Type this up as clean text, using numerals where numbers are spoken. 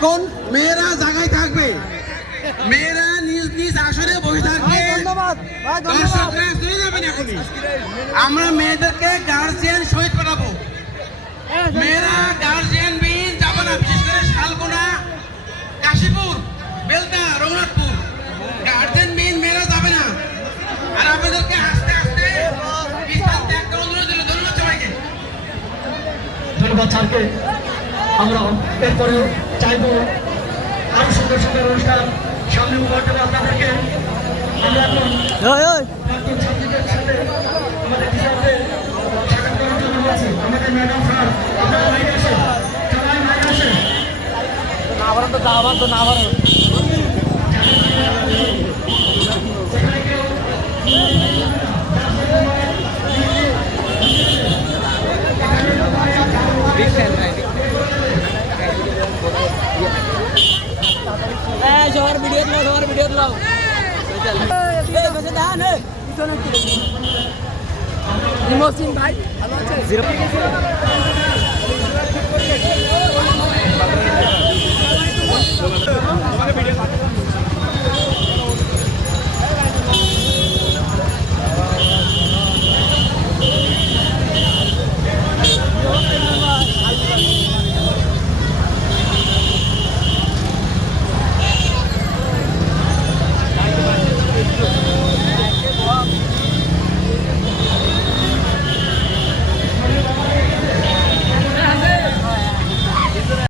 এখন মেয়েরা জায়গায় থাকবে, মেয়েরা নিজ নিজ আসরে বসে থাকবে, দর্শকরা চলে যাবেন। এখনই আমরা মেয়েদেরকে গার্জিয়ান সহিত পাঠাবো। মেয়েরা গার্জিয়ান বিহীন যাবো না, বিশেষ করে শালকোনা, কাশীপুর, বেলদা, রঘুনাথপুর গার্জিয়ান বিহীন মেয়েরা যাবে না। আর আপনাদেরকে আস্তে আস্তে স্থান ত্যাগ করে অনুরোধ দিল। ধন্যবাদ সবাইকে। ধন্যবাদ স্যারকে। আমরা এরপরে চাইব আরো সুন্দর সুন্দর অনুষ্ঠান সামনে উপহার দেবো আপনাদেরকে। আমরা এখন প্রাক্তন ছাত্রীদের সাথে আমাদের টিচারদের সাক্ষাৎ করার জন্য বলছি। আমাদের ম্যাডাম স্যার আপনারা বাইরে আসেন, সবাই বাইরে আসেন। সবার ভিডিও দিলাও মহসিন ভাই ভালো আছে। জিরো